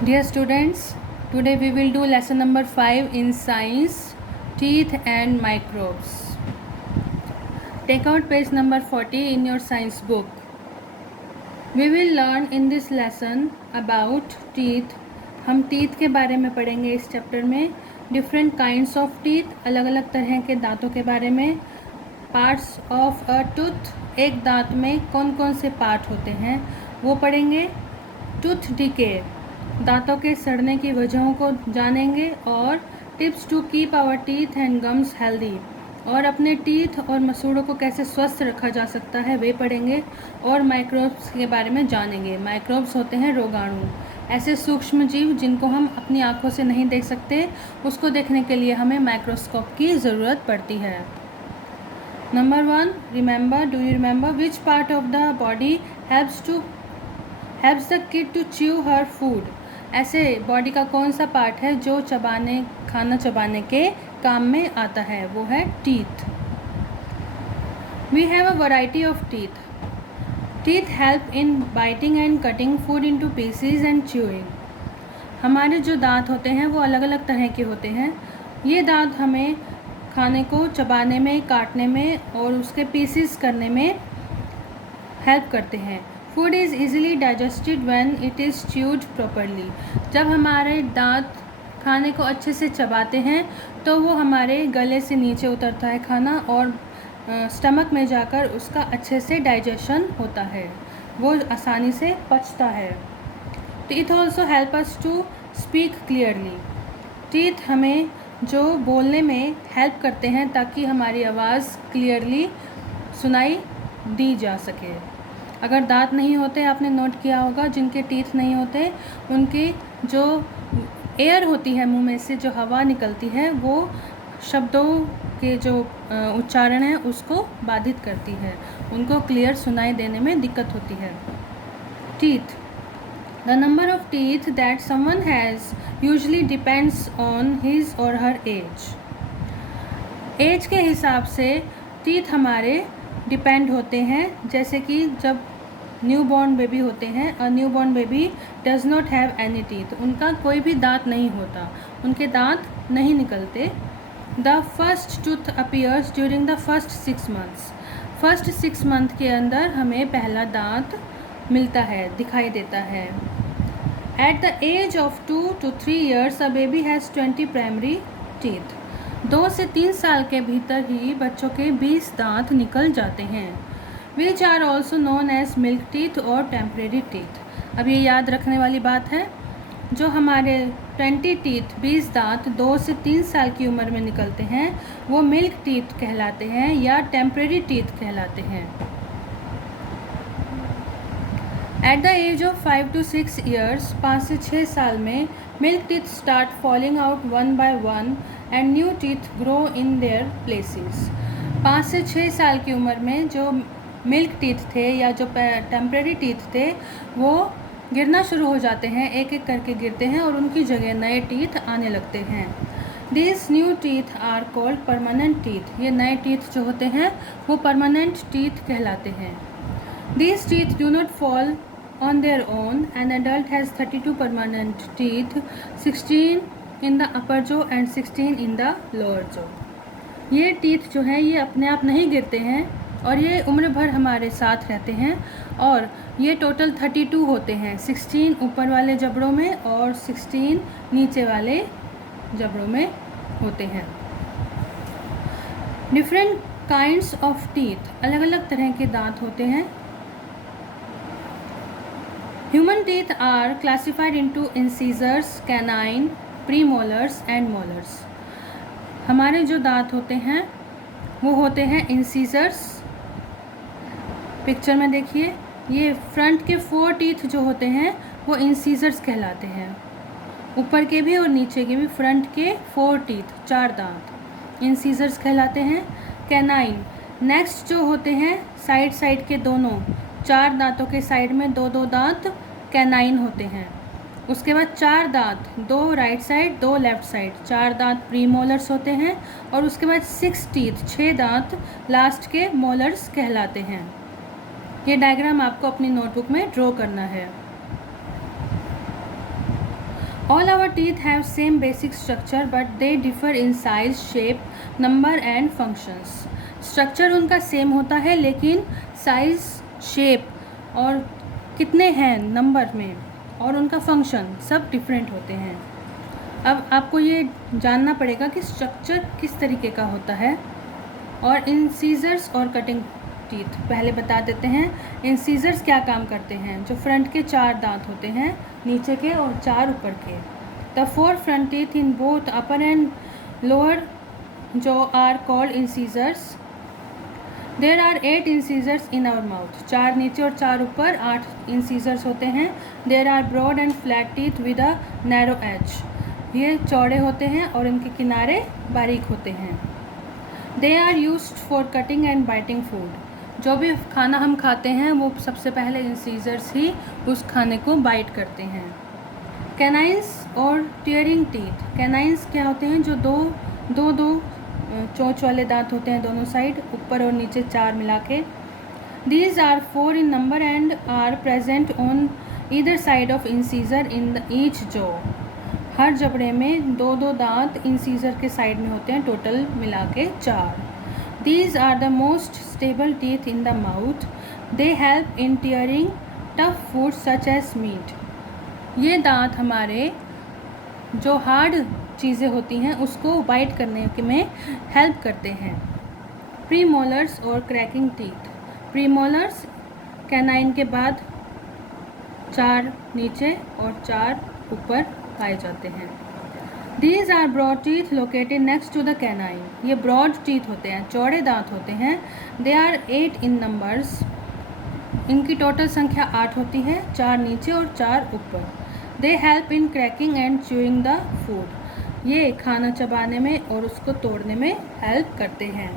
Dear students, today we will do lesson number 5 in science, teeth and microbes. Take out page number 40 in your science book. We will learn in this lesson about teeth. हम teeth के बारे में पढ़ेंगे इस chapter में. Different kinds of teeth, अलग अलग तरह के दांतों के बारे में. Parts of a tooth, एक दांत में कौन कौन से पार्ट होते हैं वो पढ़ेंगे. Tooth decay, दांतों के सड़ने की वजहों को जानेंगे. और tips to keep our teeth and gums healthy, और अपने टीथ और मसूड़ों को कैसे स्वस्थ रखा जा सकता है वे पढ़ेंगे. और माइक्रोब्स के बारे में जानेंगे. माइक्रोब्स होते हैं रोगाणु, ऐसे सूक्ष्म जीव जिनको हम अपनी आंखों से नहीं देख सकते. उसको देखने के लिए हमें माइक्रोस्कोप की ज़रूरत पड़ती है. Number 1, remember, do you remember which part of the body helps the kid to chew her food. ऐसे बॉडी का कौन सा पार्ट है जो खाना चबाने के काम में आता है, वो है teeth. We have a variety of teeth. Teeth help in biting and cutting food into pieces and chewing. हमारे जो दांत होते हैं वो अलग अलग तरह के होते हैं. ये दांत हमें खाने को चबाने में, काटने में और उसके पीसेस करने में हेल्प करते हैं. Food is easily digested when it is chewed properly. जब हमारे दांत खाने को अच्छे से चबाते हैं तो वो हमारे गले से नीचे उतरता है खाना और स्टमक में जाकर उसका अच्छे से डाइजेशन होता है, वो आसानी से पचता है. Teeth also help us to speak clearly. Teeth हमें जो बोलने में हेल्प करते हैं ताकि हमारी आवाज़ क्लियरली सुनाई दी जा सके. अगर दांत नहीं होते, आपने नोट किया होगा, जिनके टीथ नहीं होते उनकी जो एयर होती है मुंह में से, जो हवा निकलती है, वो शब्दों के जो उच्चारण है उसको बाधित करती है, उनको क्लियर सुनाई देने में दिक्कत होती है. Teeth, the number of teeth that someone has usually depends on his और हर एज. एज के हिसाब से टीथ हमारे डिपेंड होते हैं. जैसे कि जब न्यू बॉर्न बेबी होते हैं, a new born baby does not have any teeth. उनका कोई भी दांत नहीं होता, उनके दांत नहीं निकलते. The first tooth appears during the first 6 months. First 6 month के अंदर हमें पहला दांत मिलता है, दिखाई देता है. At the age of 2 to 3 years a baby has 20 primary teeth. 2 से 3 साल के भीतर ही बच्चों के 20 दांत निकल जाते हैं. Which are also known as milk teeth और टेम्परेरी टीथ. अब ये याद रखने वाली बात है, जो हमारे 20 टीथ 20 दांत 2 से 3 साल की उम्र में निकलते हैं वो मिल्क टीथ कहलाते हैं या टेम्परेरी टीथ कहलाते हैं. At the age of 5 to 6 years, 5 से 6 साल में milk teeth start falling out one by one and new teeth grow in their places. 5 से 6 साल की उम्र में जो मिल्क टीथ थे या जो टेम्परेरी टीथ थे वो गिरना शुरू हो जाते हैं, एक एक करके गिरते हैं और उनकी जगह नए टीथ आने लगते हैं. This new teeth are called permanent teeth. ये नए टीथ जो होते हैं वो परमानेंट टीथ कहलाते हैं. These teeth do not fall on their own. An adult has 32 permanent teeth, 16 in the upper jaw and 16 in the lower jaw. ये teeth जो हैं ये अपने आप नहीं गिरते हैं और ये उम्र भर हमारे साथ रहते हैं. और ये टोटल 32 होते हैं, 16 ऊपर वाले जबड़ों में और 16 नीचे वाले जबड़ों में होते हैं. डिफरेंट काइंड्स ऑफ टीथ, अलग अलग तरह के दांत होते हैं. Human teeth are classified into incisors, canine, premolars and molars. हमारे जो दांत होते हैं वो होते हैं इंसीजर्स. पिक्चर में देखिए, ये फ्रंट के 4 टीथ जो होते हैं वो इंसीजर्स कहलाते हैं. ऊपर के भी और नीचे के भी फ्रंट के 4 टीथ, 4 दांत इंसीजर्स कहलाते हैं. कैनाइन, नेक्स्ट जो होते हैं साइड के दोनों 4 दांतों के साइड में 2-2 दांत कैनाइन होते हैं. उसके बाद 4 दांत, 2 राइट साइड 2 लेफ़्ट साइड, 4 दांत प्रीमोलर्स होते हैं. और उसके बाद 6 टीथ, 6 दांत लास्ट के मोलर्स कहलाते हैं. ये डायग्राम आपको अपनी नोटबुक में ड्रॉ करना है. All our teeth have same basic structure but they differ in size, shape, number and functions. Structure उनका सेम होता है लेकिन साइज़, शेप और कितने हैं नंबर में और उनका फंक्शन सब डिफरेंट होते हैं। अब आपको ये जानना पड़ेगा कि स्ट्रक्चर किस तरीके का होता है। और इंसीजर्स और कटिंग टीथ पहले बता देते हैं। इंसीजर्स क्या काम करते हैं? जो फ्रंट के 4 दांत होते हैं, नीचे के और 4 ऊपर के। The 4 front teeth in both upper and lower jaw are called incisors. There are 8 incisors in our mouth. 4 नीचे और 4 ऊपर 8 इंसीजर्स होते हैं। There are broad and flat teeth with a narrow edge. ये चौड़े होते हैं और इनके किनारे बारीक होते हैं। They are used for cutting and biting food. जो भी खाना हम खाते हैं वो सबसे पहले इंसीजर्स ही उस खाने को बाइट करते हैं। कैनाइंस और टीयरिंग टीथ। कैनाइंस क्या होते हैं? जो दो चोंच वाले दांत होते हैं दोनों साइड, ऊपर और नीचे 4 मिला के। These are 4 in number and are present on either side of incisor in each jaw. हर जबड़े में 2 दांत इंसीजर के साइड में होते हैं, टोटल मिला के 4। These are the most stable teeth in the mouth. They help in tearing tough food such as meat. ये दांत हमारे जो हार्ड चीज़ें होती हैं उसको बाइट करने में हेल्प करते हैं। प्रीमोलर्स और क्रैकिंग टीथ। प्रीमोलर्स कैनाइन के बाद 4 नीचे और 4 ऊपर पाए जाते हैं। These are broad teeth located next to the canine. ये ब्रॉड टीथ होते हैं, चौड़े दांत होते हैं। They are 8 in numbers. इनकी टोटल संख्या 8 होती है, 4 नीचे और 4 ऊपर। They help in cracking and chewing the food. ये खाना चबाने में और उसको तोड़ने में हेल्प करते हैं।